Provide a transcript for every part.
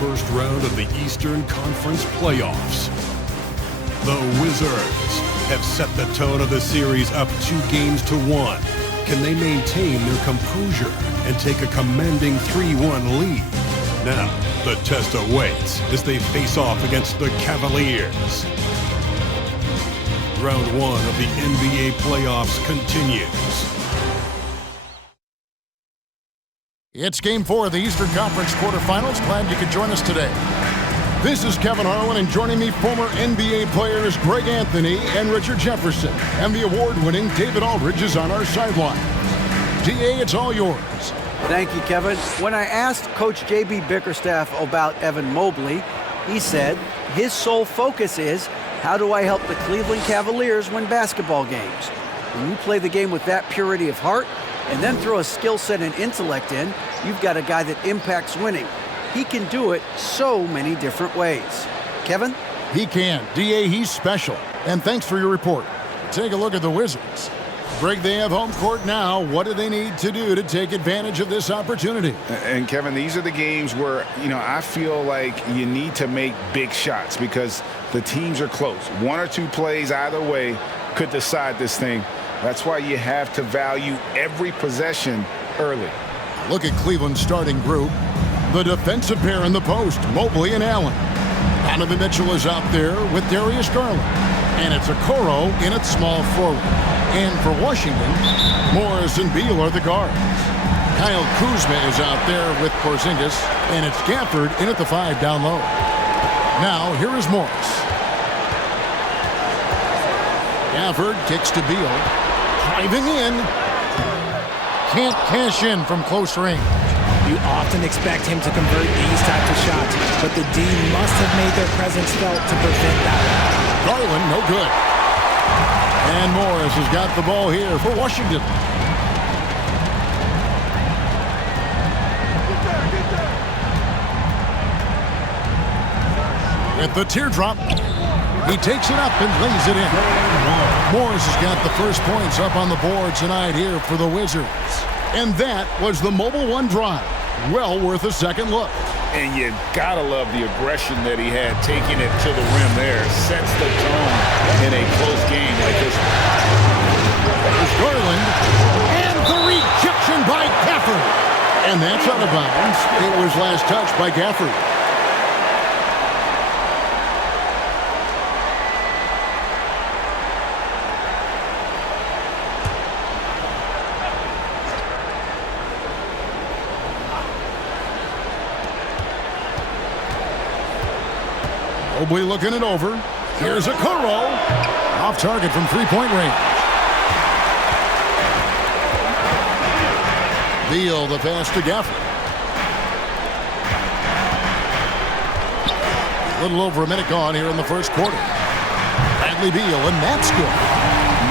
first round of the Eastern Conference playoffs. The Wizards have set the tone of the series up 2-1. Can they maintain their composure and take a commanding 3-1 lead? Now, the test awaits as they face off against the Cavaliers. Round 1 of the NBA playoffs continues. It's Game 4 of the Eastern Conference quarterfinals. Glad you could join us today. This is Kevin Harlan, and joining me, former NBA players Greg Anthony and Richard Jefferson. And the award-winning David Aldridge is on our sideline. DA, it's all yours. Thank you, Kevin. When I asked Coach J.B. Bickerstaff about Evan Mobley, he said his sole focus is, how do I help the Cleveland Cavaliers win basketball games? When you play the game with that purity of heart, and then throw a skill set and intellect in, you've got a guy that impacts winning. He can do it so many different ways. Kevin? He can. DA, he's special. And thanks for your report. Take a look at the Wizards. Greg, they have home court now. What do they need to do to take advantage of this opportunity? And Kevin, these are the games where, I feel like you need to make big shots because the teams are close. One or two plays either way could decide this thing. That's why you have to value every possession early. Look at Cleveland's starting group. The defensive pair in the post, Mobley and Allen. Donovan Mitchell is out there with Darius Garland. And it's Okoro in at small forward. And for Washington, Morris and Beal are the guards. Kyle Kuzma is out there with Porzingis. And it's Gafford in at the 5 down low. Now, here is Morris. Gafford kicks to Beal. Driving in. Can't cash in from close range. You often expect him to convert these types of shots, but the D must have made their presence felt to prevent that. Garland, no good. And Morris has got the ball here for Washington. At the teardrop, he takes it up and lays it in. Morris has got the first points up on the board tonight here for the Wizards. And that was the Mobile One drive. Well worth a second look. And you gotta love the aggression that he had taking it to the rim there. Sets the tone in a close game like this. There's Garland. And the rejection by Gafford. And that's out of bounds. It was last touched by Gafford. Mobley looking it over. Here's Okoro. Off target from three-point range. Beal, the pass to Gafford. A little over a minute gone here in the first quarter. Bradley Beal, and that's good.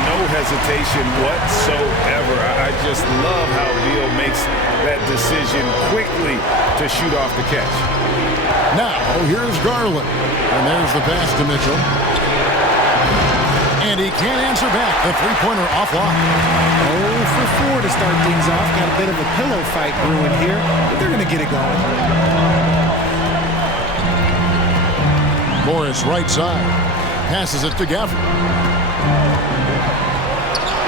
No hesitation whatsoever. I just love how Beal makes that decision quickly to shoot off the catch. Now, here's Garland. And there's the pass to Mitchell. And he can't answer back. The three-pointer offline. 0 for 4 to start things off. Got a bit of a pillow fight brewing here, but they're going to get it going. Morris right side. Passes it to Gafford.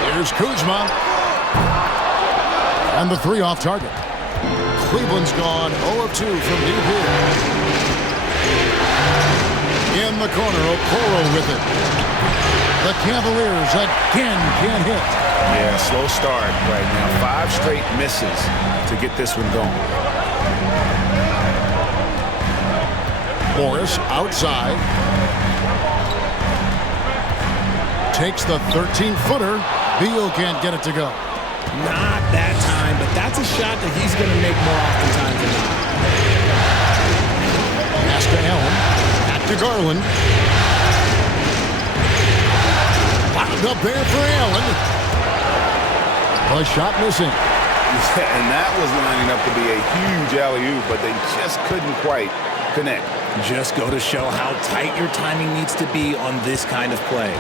Here's Kuzma. And the three off target. Cleveland's gone 0 of 2 from deep here. In the corner, Okoro with it. The Cavaliers again can't hit. Yeah, slow start right now. 5 straight misses to get this one going. Morris outside. Takes the 13-footer. Beal can't get it to go. Not that time, but that's a shot that he's going to make more oftentimes than not. Pass to Allen. Back to Garland. Wound up there for Allen. A shot missing. Yeah, and that was lining up to be a huge alley-oop, but they just couldn't quite connect. Just go to show how tight your timing needs to be on this kind of play.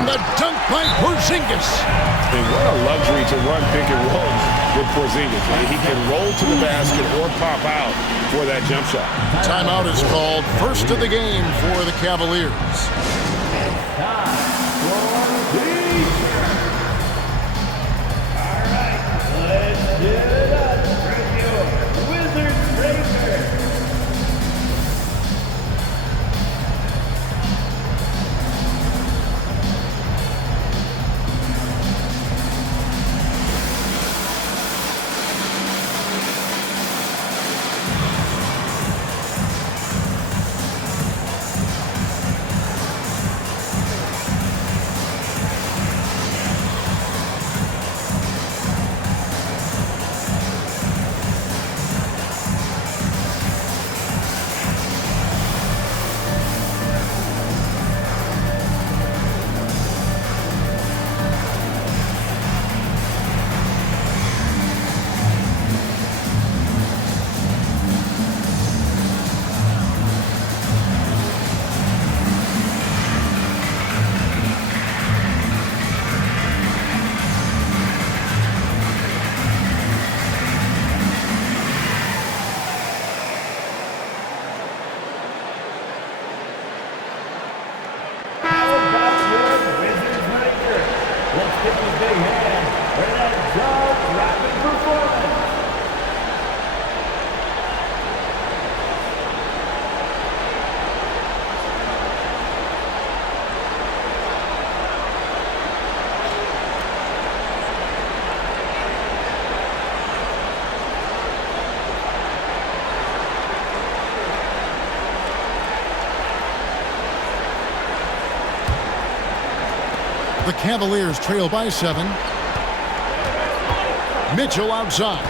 And the dunk by Porzingis. And what a luxury to run pick and roll with Porzingis. He can roll to the basket or pop out for that jump shot. Timeout is called. First of the game for the Cavaliers. All right, let's get it up. Bring your Wizards Racers. The Cavaliers trail by 7. Mitchell outside.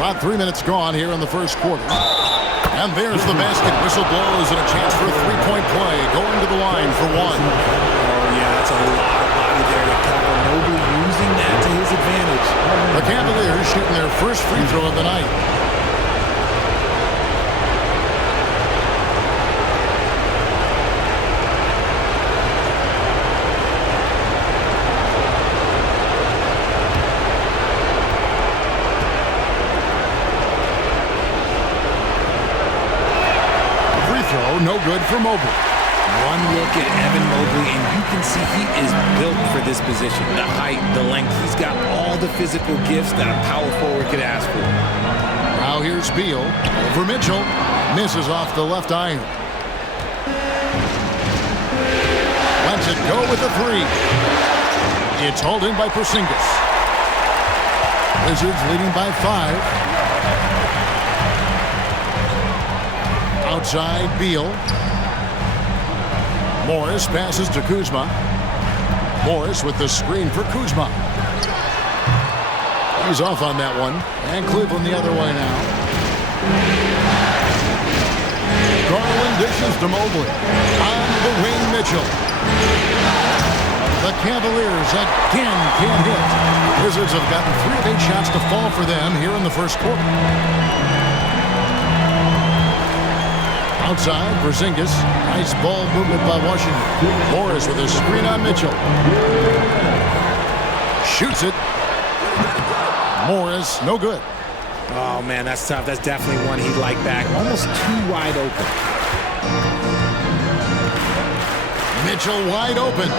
About 3 minutes gone here in the first quarter. And there's the basket. Whistle blows and a chance for a three-point play. Going to the line for one. Oh, yeah, that's a lot of body there to cover. Mobley using that to his advantage. The Cavaliers shooting their first free throw of the night. No good for Mobley. One look at Evan Mobley, and you can see he is built for this position. The height, the length, he's got all the physical gifts that a power forward could ask for. Now here's Beal over Mitchell. Misses off the left iron. Lets it go with a three. It's hauled in by Porzingis. Wizards leading by 5. Outside, Beal. Morris passes to Kuzma. Morris with the screen for Kuzma. He's off on that one. And Cleveland the other way now. Garland dishes to Mobley. On the wing, Mitchell. The Cavaliers again can't hit. Wizards have gotten 3 of 8 shots to fall for them here in the first quarter. Outside, Porzingis. Nice ball movement by Washington. Morris with a screen on Mitchell. Shoots it. Morris, no good. Oh, man, that's tough. That's definitely one he'd like back. Almost too wide open. Mitchell wide open.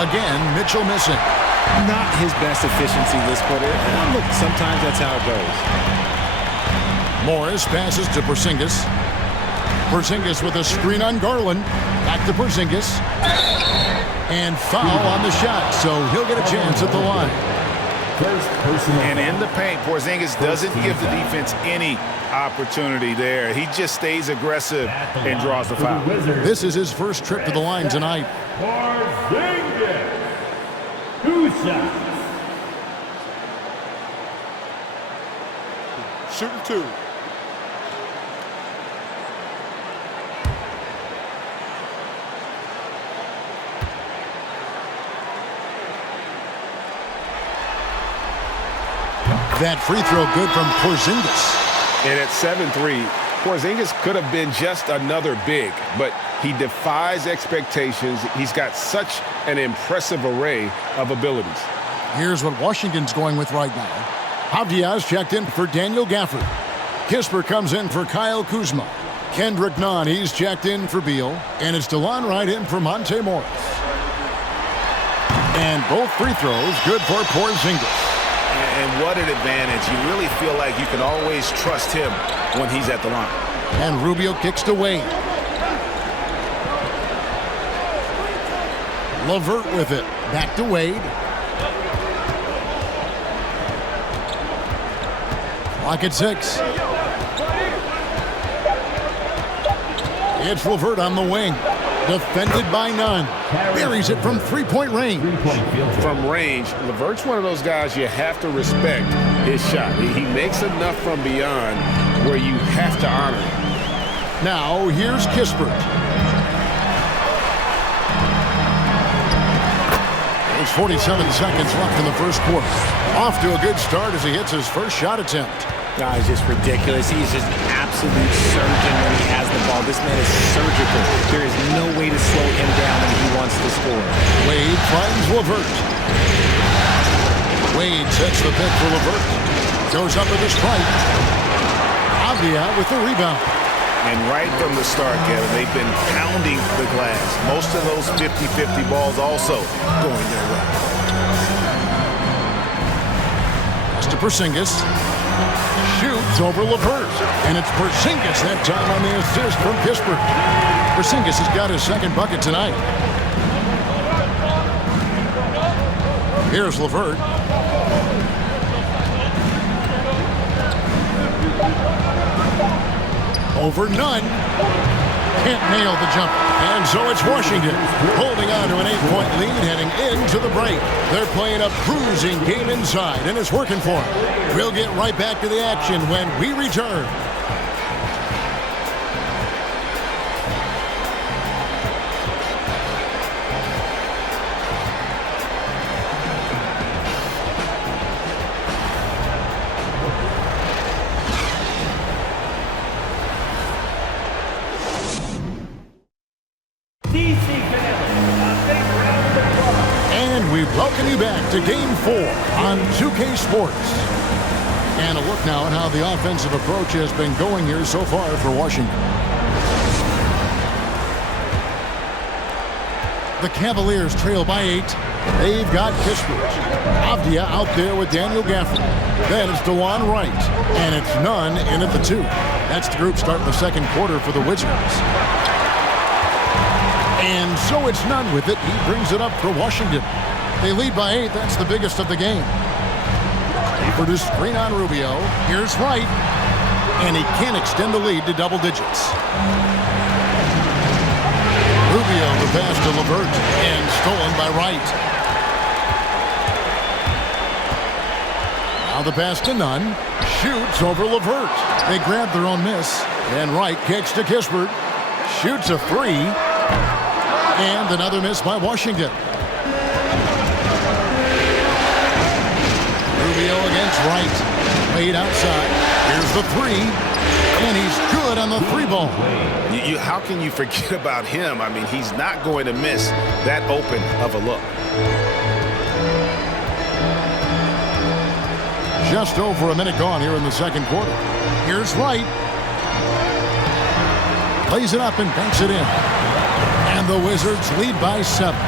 Again, Mitchell missing. Not his best efficiency this quarter. And look, sometimes that's how it goes. Morris passes to Porzingis. Porzingis with a screen on Garland. Back to Porzingis. And foul on the shot, so he'll get a chance at the line. And in the paint, Porzingis doesn't give the defense any opportunity there. He just stays aggressive and draws the foul. This is his first trip to the line tonight. Porzingis. 2 shots. Shooting 2. That free throw good from Porzingis. And at 7-3, Porzingis could have been just another big, but he defies expectations. He's got such an impressive array of abilities. Here's what Washington's going with right now. Avdia's checked in for Daniel Gafford. Kispert comes in for Kyle Kuzma. Kendrick Nunn, he's checked in for Beal. And it's DeLon Wright in for Monte Morris. And both free throws good for Porzingis. And what an advantage. You really feel like you can always trust him when he's at the line. And Rubio kicks to Wade. LeVert with it. Back to Wade. Clock at 6. It's LeVert on the wing. Defended by Nunn. Buries it from three-point range. From range, LeVert's one of those guys you have to respect his shot. He makes enough from beyond where you have to honor him. Now, here's Kispert. It's 47 seconds left in the first quarter. Off to a good start as he hits his first shot attempt. Guys, just ridiculous. He's just an absolute surgeon when he has the ball. This man is surgical. There is no way to slow him down when he wants to score. Wade finds LeVert. Wade sets the pick for LeVert. Goes up with a strike. Avdia with the rebound. And right from the start, Kevin, they've been pounding the glass. Most of those 50-50 balls also going their way. Pass to Porzingis. Shoots over LeVert. And it's Porzingis that time on the assist from Kispert. Porzingis has got his second bucket tonight. Here's LeVert. Over Nunn. Can't nail the jump. And so it's Washington holding on to an 8-point lead heading into the break. They're playing a cruising game inside, and it's working for them. We'll get right back to the action when we return. Welcome you back to Game 4 on 2K Sports. And a look now at how the offensive approach has been going here so far for Washington. The Cavaliers trail by 8. They've got Kispert. Avdia out there with Daniel Gafford. Then it's DeLon Wright. And it's Nunn in at the 2. That's the group starting the second quarter for the Wizards. And so it's Nunn with it. He brings it up for Washington. They lead by 8. That's the biggest of the game. He produced screen on Rubio. Here's Wright. And he can't extend the lead to double digits. Rubio the pass to LeVert. And stolen by Wright. Now the pass to Nunn. Shoots over LeVert. They grab their own miss. And Wright kicks to Kispert. Shoots a 3. And another miss by Washington. Rubio against Wright. Laid outside. Here's the 3. And he's good on the 3 ball. How can you forget about him? I mean, he's not going to miss that open of a look. Just over a minute gone here in the second quarter. Here's Wright. Plays it up and banks it in. And the Wizards lead by 7.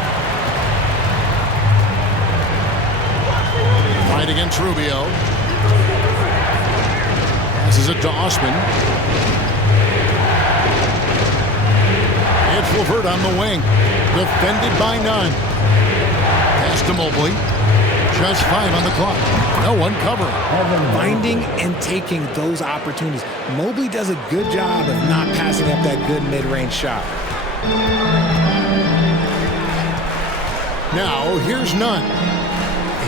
Right against Rubio. Passes it to Osman. It's LeVert on the wing. Defended by Nunn. Pass to Mobley. Just 5 on the clock. No one covering. Finding and taking those opportunities. Mobley does a good job of not passing up that good mid-range shot. Now, here's Nunn.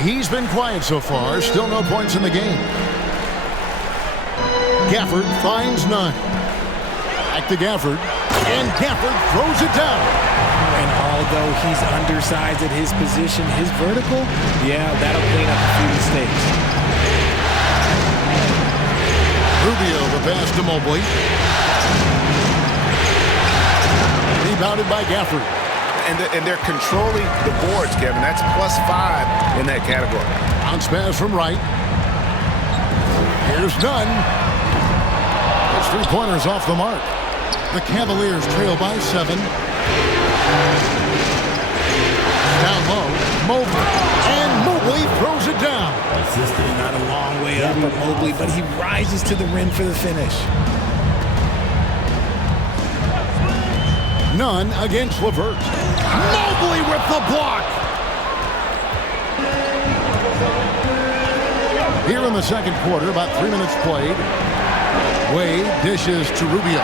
He's been quiet so far. Still no points in the game. Gafford finds Nunn. Back to Gafford. And Gafford throws it down. And although he's undersized at his position, his vertical, yeah, that'll clean up a few mistakes. Rubio, the pass to Mobley. Rebounded by Gafford. And they're controlling the boards, Kevin. That's +5 in that category. Bounce pass from Wright. Here's Nunn. His three-pointers off the mark. The Cavaliers trail by 7. Down low, Mobley. And Mobley throws it down. Not a long way up for Mobley, but he rises to the rim for the finish. Nunn against LeVert. Mobley with the block. Here in the second quarter, about 3 minutes played. Wade dishes to Rubio.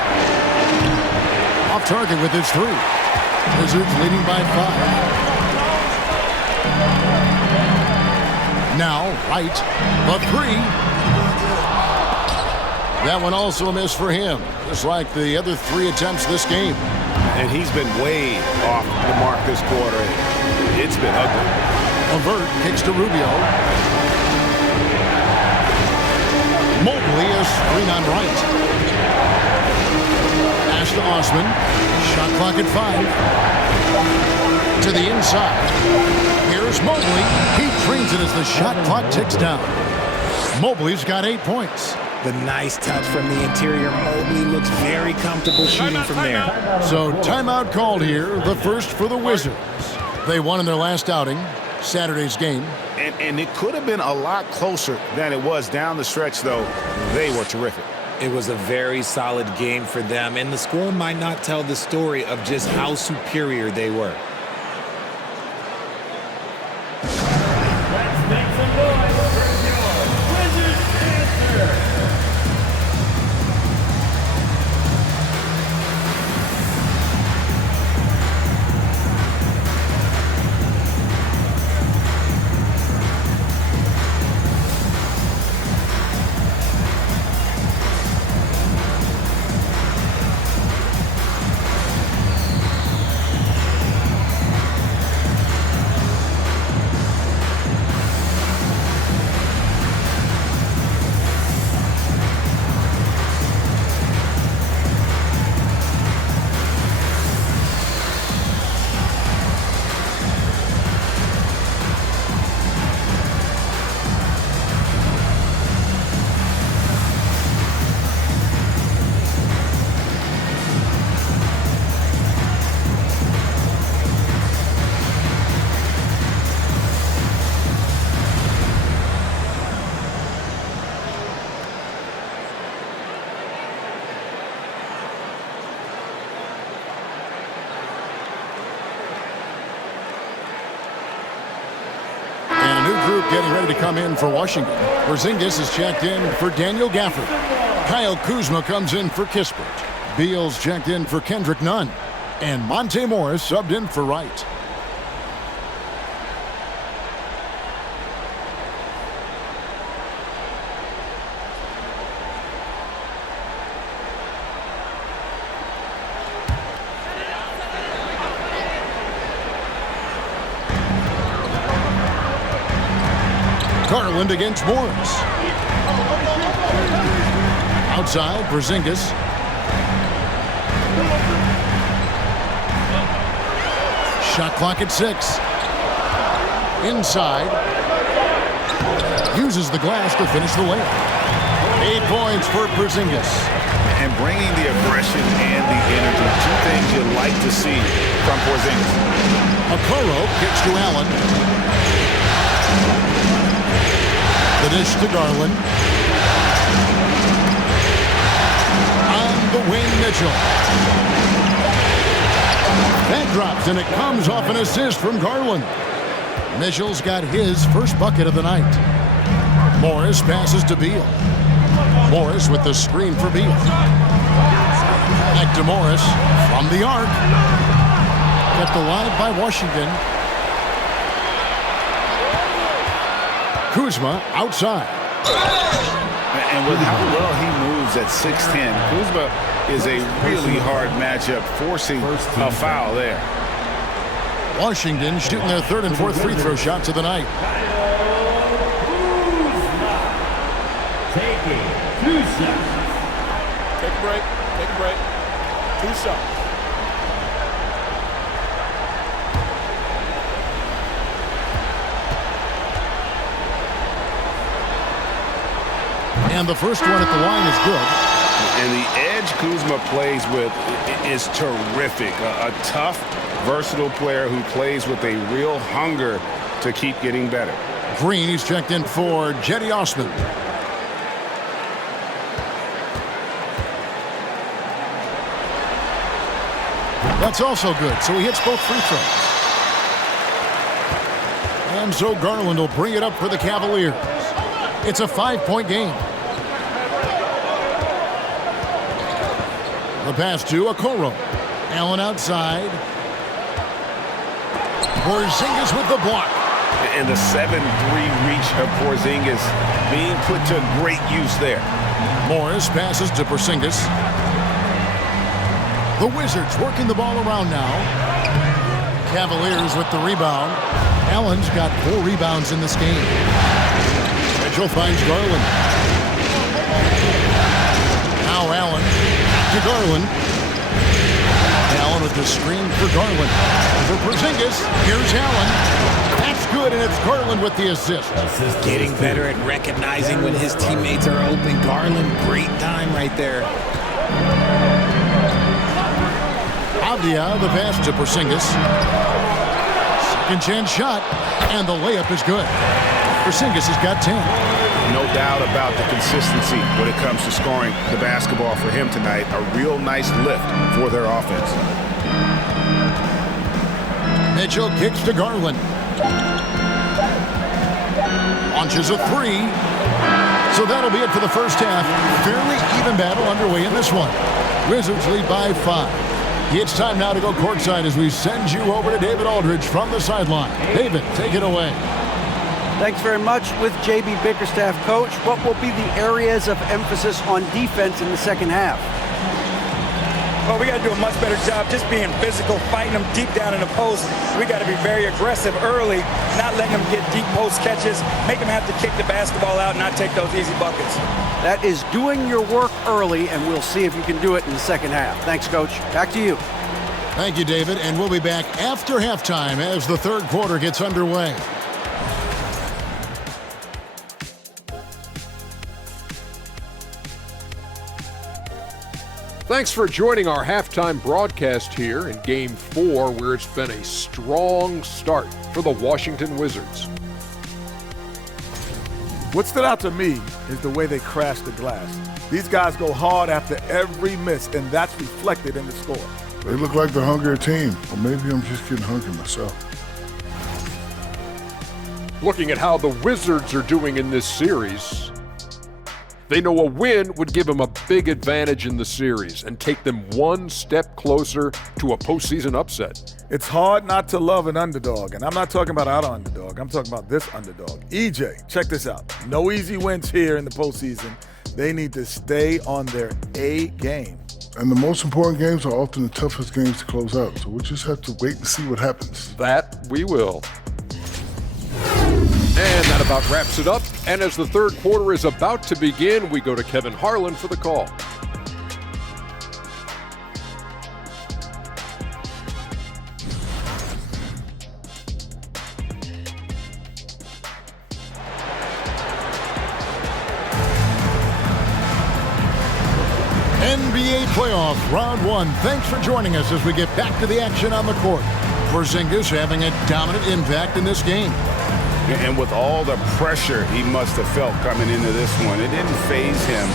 Off target with his 3. Wizards leading by 5. Now, Wright, the 3. That one also a miss for him, just like the other 3 attempts this game. And he's been way off the mark this quarter. It's been ugly. LeVert kicks to Rubio. Mobley is screen on Wright. Pass to Osman. Shot clock at 5. To the inside. Here's Mobley. He trains it as the shot clock ticks down. Mobley's got 8 points. The nice touch from the interior. Mobley looks very comfortable shooting from there. So timeout called here, the first for the Wizards. They won in their last outing, Saturday's game. And it could have been a lot closer than it was down the stretch, though. They were terrific. It was a very solid game for them, and the score might not tell the story of just how superior they were. Let's make some noise for your Wizards answer. Getting ready to come in for Washington. Porzingis is checked in for Daniel Gafford. Kyle Kuzma comes in for Kispert. Beal's checked in for Kendrick Nunn. And Monte Morris subbed in for Wright. Garland against Morris. Outside, Porzingis. Shot clock at 6. Inside. Uses the glass to finish the layup. 8 points for Porzingis. And bringing the aggression and the energy, 2 things you like to see from Porzingis. Okoro kicks to Allen. The dish to Garland. On the wing, Mitchell. That drops, and it comes off an assist from Garland. Mitchell's got his first bucket of the night. Morris passes to Beal. Morris with the screen for Beal. Back to Morris from the arc. Kept alive by Washington. Kuzma outside. And with how well he moves at 6'10", Kuzma is a really hard matchup, forcing a foul there. Washington shooting their 3rd and 4th free throw shots of the night. Taking 2 shots. Take a break. Take a break. 2 shots. And the first one at the line is good. And the edge Kuzma plays with is terrific. A tough, versatile player who plays with a real hunger to keep getting better. Green, he's checked in for Jetty Osman. That's also good, so he hits both free throws. And so Garland will bring it up for the Cavaliers. It's a 5-point game. The pass to Okoro. Allen outside. Porzingis with the block. And the 7-3 reach of Porzingis being put to great use there. Morris passes to Porzingis. The Wizards working the ball around now. Cavaliers with the rebound. Allen's got 4 rebounds in this game. Mitchell finds Garland. Now Allen to Garland. Allen with the screen for Garland. For Porzingis, here's Allen. That's good, and it's Garland with the assist. Getting better at recognizing when his teammates are open. Garland, great time right there. Avdia, the pass to Porzingis. Second chance shot, and the layup is good. Porzingis has got 10. No doubt about the consistency when it comes to scoring the basketball for him tonight. A real nice lift for their offense. Mitchell kicks to Garland. Launches a 3. So that'll be it for the first half. Fairly even battle underway in this one. Wizards lead by 5. It's time now to go courtside as we send you over to David Aldridge from the sideline. David, take it away. Thanks very much. With J.B. Bickerstaff, Coach, what will be the areas of emphasis on defense in the second half? Well, we got to do a much better job just being physical, fighting them deep down in the post. We got to be very aggressive early, not letting them get deep post catches, make them have to kick the basketball out and not take those easy buckets. That is doing your work early, and we'll see if you can do it in the second half. Thanks, Coach. Back to you. Thank you, David, and we'll be back after halftime as the third quarter gets underway. Thanks for joining our halftime broadcast here in Game 4, where it's been a strong start for the Washington Wizards. What stood out to me is the way they crash the glass. These guys go hard after every miss, and that's reflected in the score. They look like the hungrier team, or maybe I'm just getting hungry myself. Looking at how the Wizards are doing in this series, they know a win would give them a big advantage in the series and take them one step closer to a postseason upset. It's hard not to love an underdog, and I'm not talking about our underdog. I'm talking about this underdog. EJ, check this out. No easy wins here in the postseason. They need to stay on their A game. And the most important games are often the toughest games to close out, so we'll just have to wait and see what happens. That we will. And that about wraps it up. And as the third quarter is about to begin, we go to Kevin Harlan for the call. NBA playoff round 1. Thanks for joining us as we get back to the action on the court. Porzingis having a dominant impact in this game. And with all the pressure he must have felt coming into this one, it didn't faze him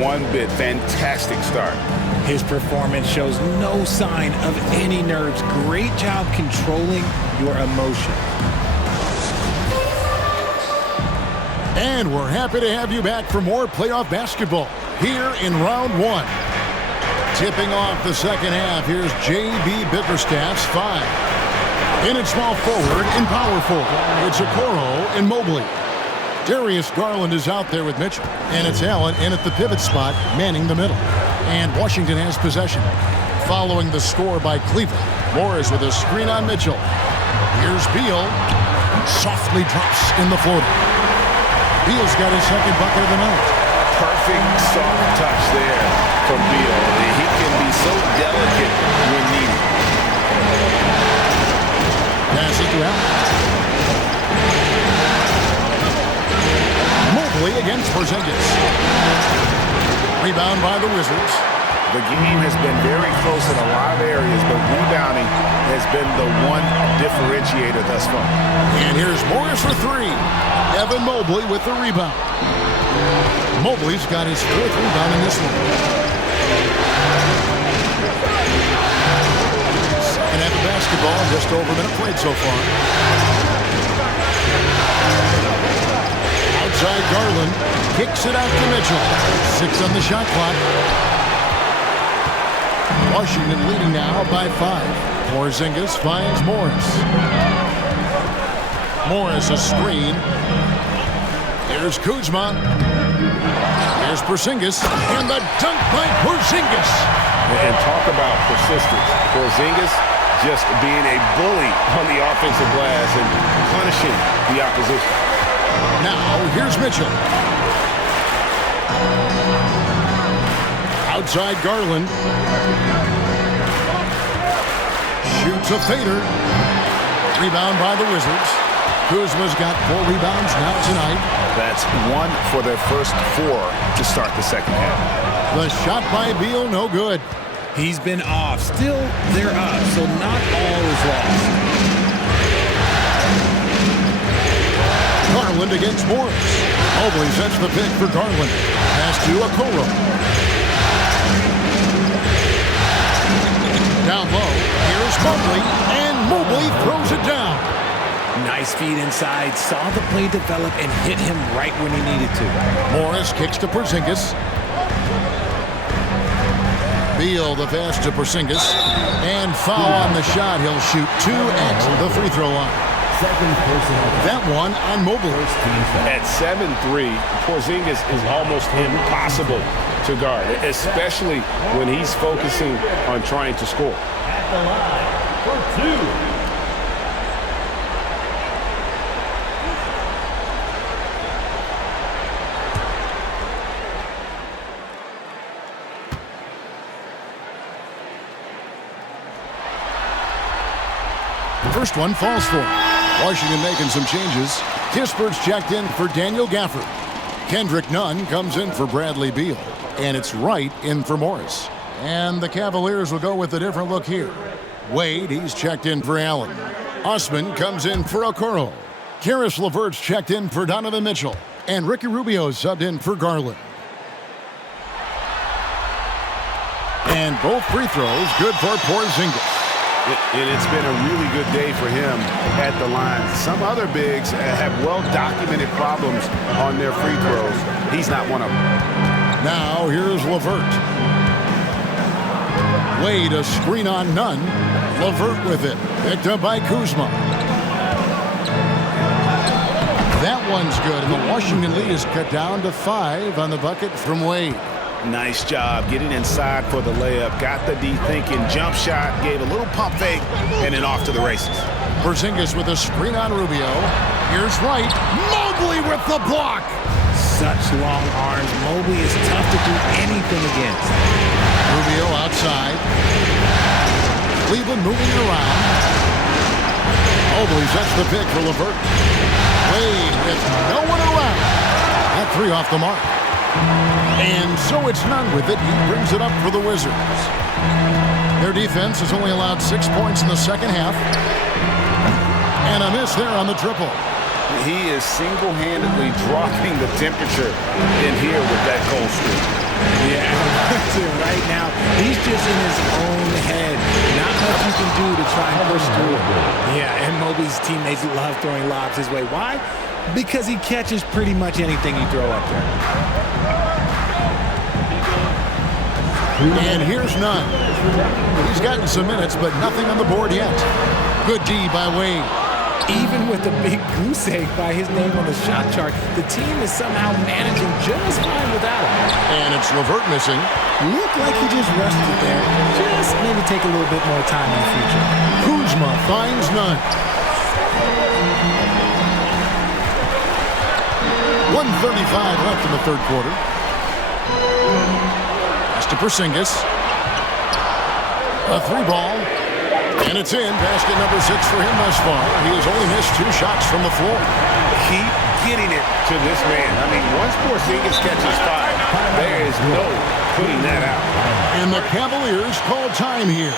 one bit. Fantastic start. His performance shows no sign of any nerves. Great job controlling your emotion. And we're happy to have you back for more playoff basketball here in round 1. Tipping off the second half, here's J.B. Bickerstaff's 5. In at small forward, in power forward, it's Okoro and Mobley. Darius Garland is out there with Mitchell. And it's Allen in at the pivot spot, manning the middle. And Washington has possession. Following the score by Cleveland, Morris with a screen on Mitchell. Here's Beal. Softly drops in the floater. Beal's got his second bucket of the night. Perfect soft touch there from Beal. He can be so delicate when needed. Pass it to Allen. Mobley against Porzingis. Rebound by the Wizards. The game has been very close in a lot of areas, but rebounding has been the one differentiator thus far. And here's Morris for three. Evan Mobley with the rebound. Mobley's got his fourth rebound in this one. Second half of basketball, just over a minute played so far. Outside Garland, kicks it out to Mitchell. 6 on the shot clock. Washington leading now by 5. Porzingis finds Morris. Morris a screen. Here's Kuzma. Here's Porzingis. And the dunk by Porzingis. And talk about persistence. Porzingis just being a bully on the offensive glass and punishing the opposition. Now, here's Mitchell. Outside Garland. Shoots a fader. Rebound by the Wizards. Kuzma's got 4 rebounds now tonight. That's 1 for their first 4 to start the second half. The shot by Beal, no good. He's been off. Still, they're up, so not all is lost. Garland against Morris. Mobley sets the pick for Garland. Pass to Okoro. Down low. Here's Mobley. And Mobley throws it down. Nice feed inside. Saw the play develop and hit him right when he needed to. Morris kicks to Porzingis. Beal the pass to Porzingis. And foul on the shot. He'll shoot 2 at the free throw line. That one on Mobley. At 7'3", Porzingis is almost impossible to guard, especially when he's focusing on trying to score. At the line for 2. First one falls for him. Washington making some changes. Kispert's checked in for Daniel Gafford. Kendrick Nunn comes in for Bradley Beal. And it's Wright in for Morris. And the Cavaliers will go with a different look here. Wade, he's checked in for Allen. Osman comes in for Okoro. Karis LeVert's checked in for Donovan Mitchell. And Ricky Rubio subbed in for Garland. And both free throws good for Porzingis. And it's been a really good day for him at the line. Some other bigs have well-documented problems on their free throws. He's not one of them. Now here's LeVert. Wade a screen on Nunn. LeVert with it. Picked up by Kuzma. That one's good, and the Washington lead is cut down to 5 on the bucket from Wade. Nice job getting inside for the layup. Got the D thinking, jump shot, gave a little pump fake, and then off to the races. Porzingis with a screen on Rubio. Here's Wright. Mobley with the block. Such long arms. Mobley is tough to do anything against. Rubio outside. Cleveland moving around. Mobley sets the pick for LeVert. Wade with no one around. That 3 off the mark. And so it's Nunn with it. He brings it up for the Wizards. Their defense has only allowed 6 points in the second half. And a miss there on the triple. He is single-handedly dropping the temperature in here with that cold streak. Yeah, right now, he's just in his own head. Not much you can do to try and push through. Yeah, and Mobley's teammates love throwing lobs his way. Why? Because he catches pretty much anything you throw up there. And here's Nunn. He's gotten some minutes, but nothing on the board yet. Good D by Wade. Even with the big goose egg by his name on the shot chart, the team is somehow managing just fine without him. And it's LeVert missing. Looked like he just rushed it there. Just maybe take a little bit more time in the future. Kuzma finds Nunn. 1:35 left in the third quarter. Porzingis. A 3-ball. And it's in. Basket number 6 for him thus far. He has only missed 2 shots from the floor. Keep getting it to this man. I mean, once Porzingis catches 5, there is no putting that out. And the Cavaliers call time here.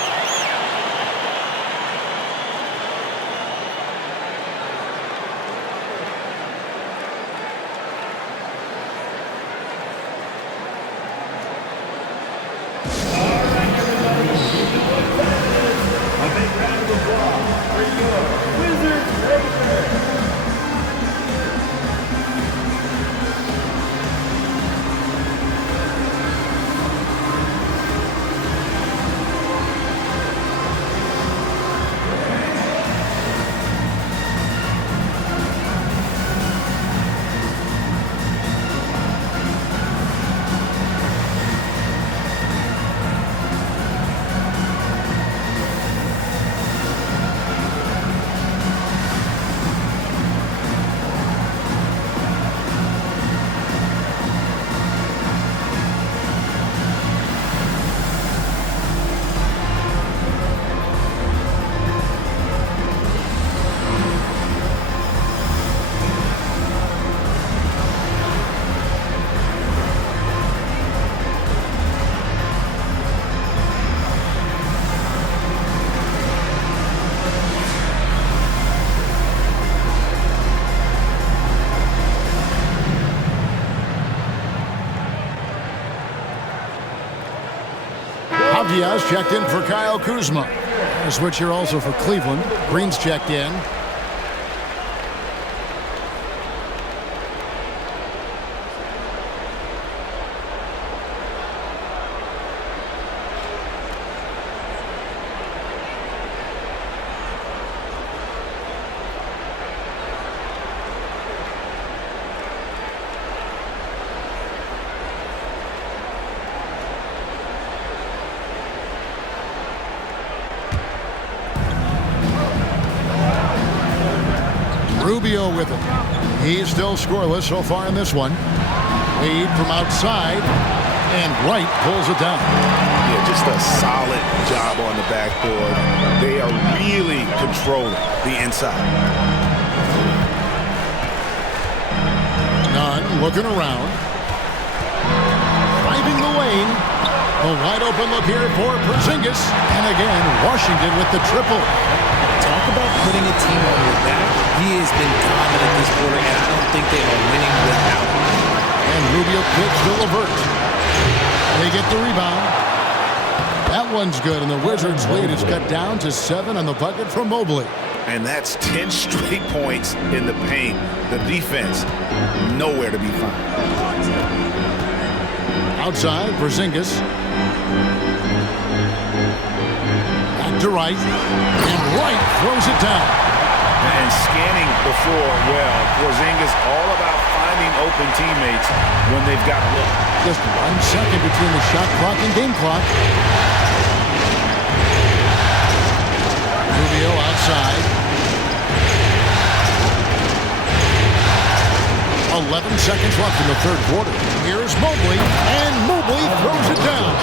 Diaz checked in for Kyle Kuzma. A switch here also for Cleveland. Green's checked in. Rubio with it. He's still scoreless so far in this one. Lead from outside, and Wright pulls it down. Yeah, just a solid job on the backboard. They are really controlling the inside. Nunn looking around. Driving the lane. A wide open look here for Porzingis. And again, Washington with the triple. Talk about putting a team on your back. He has been dominant this quarter, and I don't think they are winning without him. And Rubio kicks to LeVert. They get the rebound. That one's good, and the Wizards' lead is cut down to 7 on the bucket from Mobley. And that's 10 straight points in the paint. The defense, nowhere to be found. Outside, Porzingis. Back to Wright. And Wright throws it down. And scanning before, well, Porzingis all about finding open teammates when they've got a look. Just 1 second between the shot clock and game clock. Rubio outside. 11 seconds left in the third quarter. Here's Mobley, and Mobley throws it down.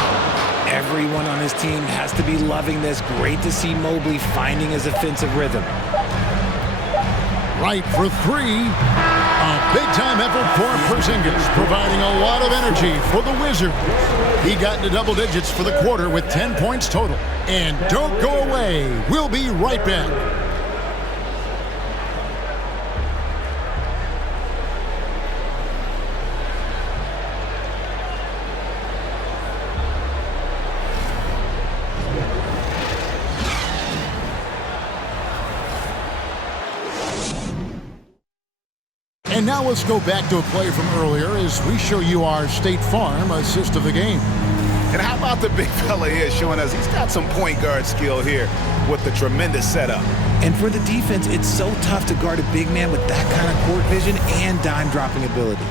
Everyone on his team has to be loving this. Great to see Mobley finding his offensive rhythm. Right for 3. A big-time effort for Porzingis, providing a lot of energy for the Wizards. He got into double digits for the quarter with 10 points total. And don't go away. We'll be right back. And now let's go back to a play from earlier as we show you our State Farm assist of the game. And how about the big fella here showing us he's got some point guard skill here with the tremendous setup. And for the defense, it's so tough to guard a big man with that kind of court vision and dime dropping ability.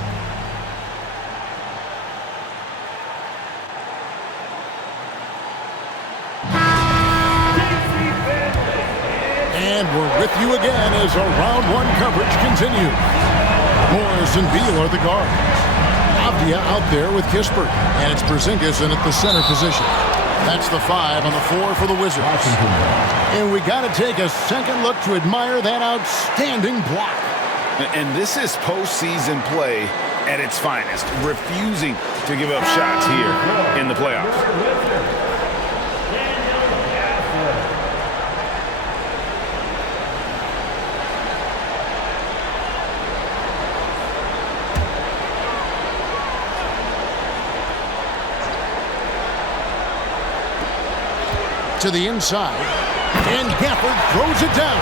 And we're with you again as our round 1 coverage continues. Morris and Beal are the guards. Avdia out there with Kispert. And it's Porzingis in at the center position. That's the 5 on the 4 for the Wizards. And we got to take a second look to admire that outstanding block. And this is postseason play at its finest, refusing to give up shots here in the playoffs. To the inside, and Gafford throws it down.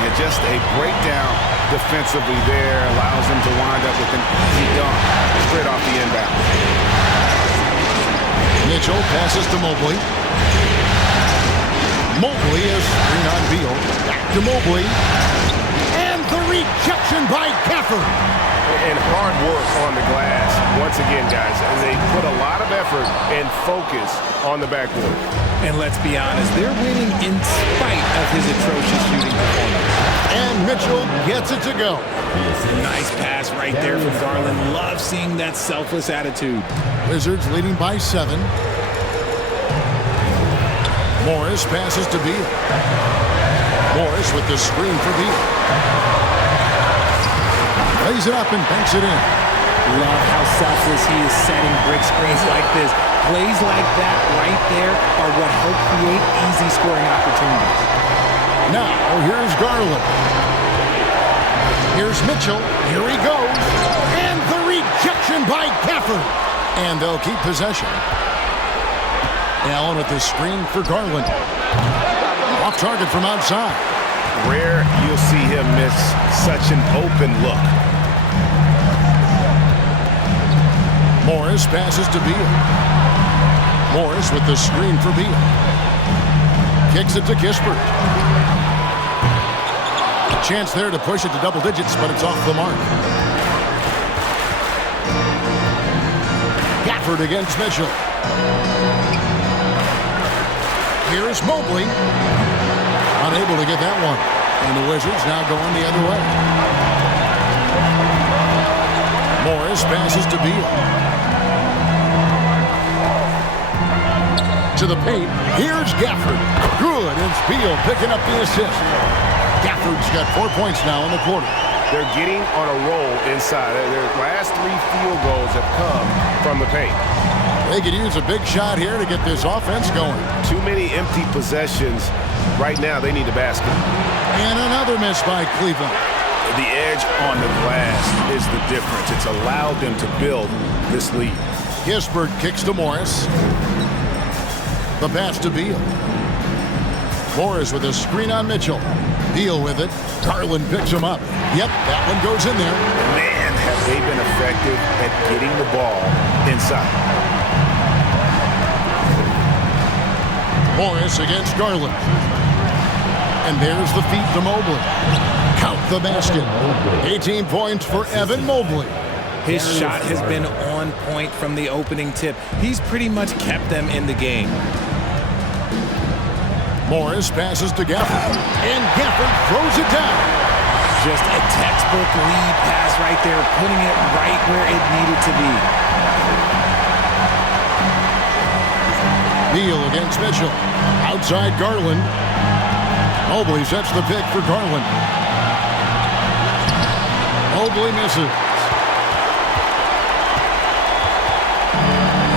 And just a breakdown defensively there allows them to wind up with an easy dunk straight off the inbound. Mitchell passes to Mobley. Mobley is screen on Beal. Back to Mobley. And the rejection by Gafford. And hard work on the glass. Once again, guys, they put a lot of effort and focus on the backboard. And let's be honest, they're winning in spite of his atrocious shooting performance. And Mitchell gets it to go. Nice pass right there from Garland. Love seeing that selfless attitude. Wizards leading by 7. Morris passes to Beal. Morris with the screen for Beal. Lays it up and banks it in. Love how selfless he is setting brick screens like this. Plays like that right there are what help create easy scoring opportunities. Now, here's Garland. Here's Mitchell. Here he goes. And the rejection by Gafford. And they'll keep possession. Allen with the screen for Garland. Off target from outside. Rare you'll see him miss such an open look. Morris passes to Beal. Morris with the screen for Beal. Kicks it to Kispert. Chance there to push it to double digits, but it's off the mark. Gafford against Mitchell. Here's Mobley. Unable to get that one. And the Wizards now going the other way. Morris passes to Beal. To the paint. Here's Gafford. Good. It's Beal picking up the assist. Gafford's got 4 points now in the quarter. They're getting on a roll inside. Their last 3 field goals have come from the paint. They could use a big shot here to get this offense going. Too many empty possessions. Right now, they need a basket. And another miss by Cleveland. The edge on the glass is the difference. It's allowed them to build this lead. Kispert kicks to Morris. The pass to Beal. Morris with a screen on Mitchell. Beal with it. Garland picks him up. Yep, that one goes in there. Man, have they been effective at getting the ball inside. Morris against Garland. And there's the feed to Mobley. Count the basket. 18 points for Evan Mobley. His shot has been on point from the opening tip. He's pretty much kept them in the game. Morris passes to Gafford. And Gafford throws it down. Just a textbook lead pass right there, putting it right where it needed to be. Beal against Mitchell. Outside Garland. Mobley sets the pick for Garland. Mobley misses.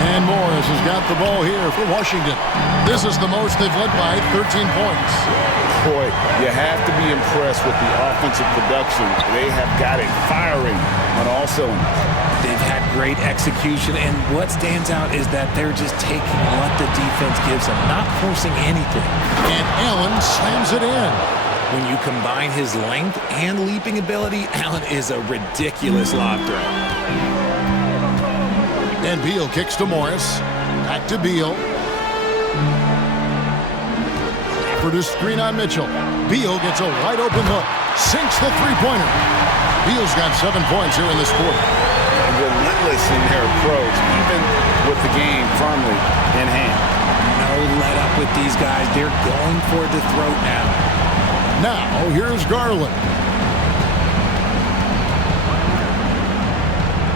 And Morris has got the ball here for Washington. This is the most they've led by 13 points. Boy, you have to be impressed with the offensive production. They have got it firing on all cylinders. They've had great execution, and what stands out is that they're just taking what the defense gives them, not forcing anything. And Allen slams it in. When you combine his length and leaping ability, Allen is a ridiculous lob threat. And Beal kicks to Morris. Back to Beal. For the screen on Mitchell. Beal gets a wide open hook. Sinks the three-pointer. Beal's got 7 points here in this quarter. Relentless in their approach, even with the game firmly in hand. No let up with these guys. They're going for the throat now. Now, here's Garland.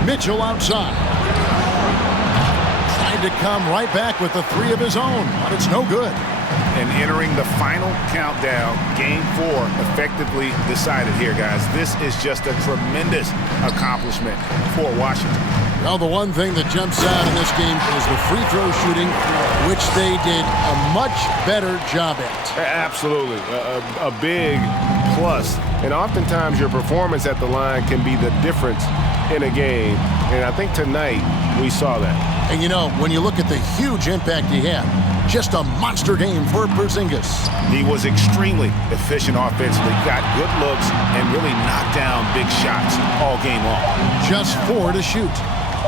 Mitchell outside. Tried to come right back with the three of his own, but it's no good. And entering the final countdown, Game 4 effectively decided here, guys. This is just a tremendous accomplishment for Washington. Well, the one thing that jumps out in this game is the free throw shooting, which they did a much better job at. Absolutely. A big plus. And oftentimes your performance at the line can be the difference in a game. And I think tonight we saw that. And you know, when you look at the huge impact he had, just a monster game for Porzingis. He was extremely efficient offensively, got good looks, and really knocked down big shots all game long. Just 4 to shoot.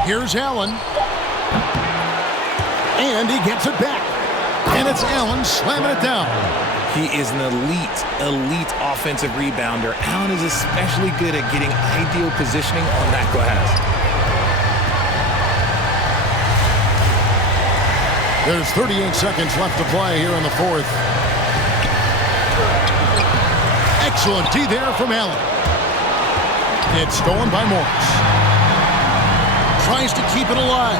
Here's Allen. And he gets it back. And it's Allen slamming it down. He is an elite offensive rebounder. Allen is especially good at getting ideal positioning on that glass. There's 38 seconds left to play here in the fourth. Excellent D there from Allen. It's stolen by Morris. Tries to keep it alive.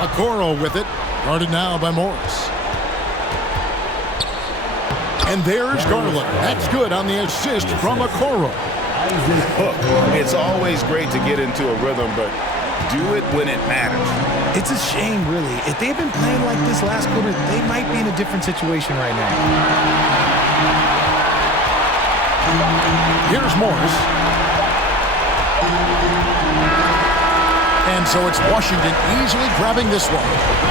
Okoro with it. Guarded now by Morris. And there's Garland. That's good on the assist from Okoro. Look, it's always great to get into a rhythm, but do it when it matters. It's a shame, really. If they had been playing like this last quarter, they might be in a different situation right now. Here's Morris. And so it's Washington easily grabbing this one.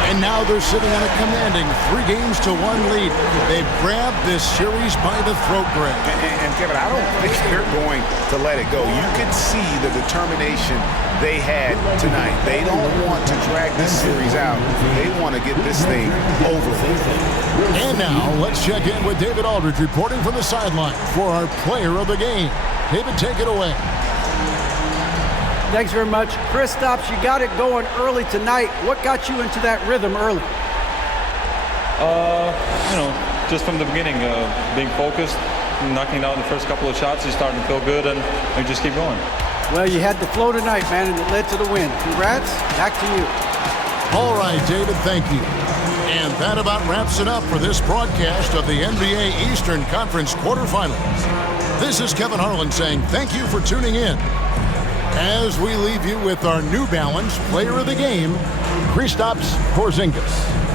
And now they're sitting on a commanding 3-1 lead. They've grabbed this series by the throat, Greg. And Kevin, I don't think they're going to let it go. You can see the determination they had tonight. They don't want to drag this series out. They want to get this thing over. And now let's check in with David Aldridge reporting from the sideline for our player of the game. David, take it away. Thanks very much. Kristaps, you got it going early tonight. What got you into that rhythm early? Just from the beginning, being focused, knocking down the first couple of shots, you're starting to feel good, and you just keep going. Well, you had the flow tonight, man, and it led to the win. Congrats. Back to you. All right, David, thank you. And that about wraps it up for this broadcast of the NBA Eastern Conference quarterfinals. This is Kevin Harlan saying thank you for tuning in. As we leave you with our New Balance player of the game, Kristaps Porzingis.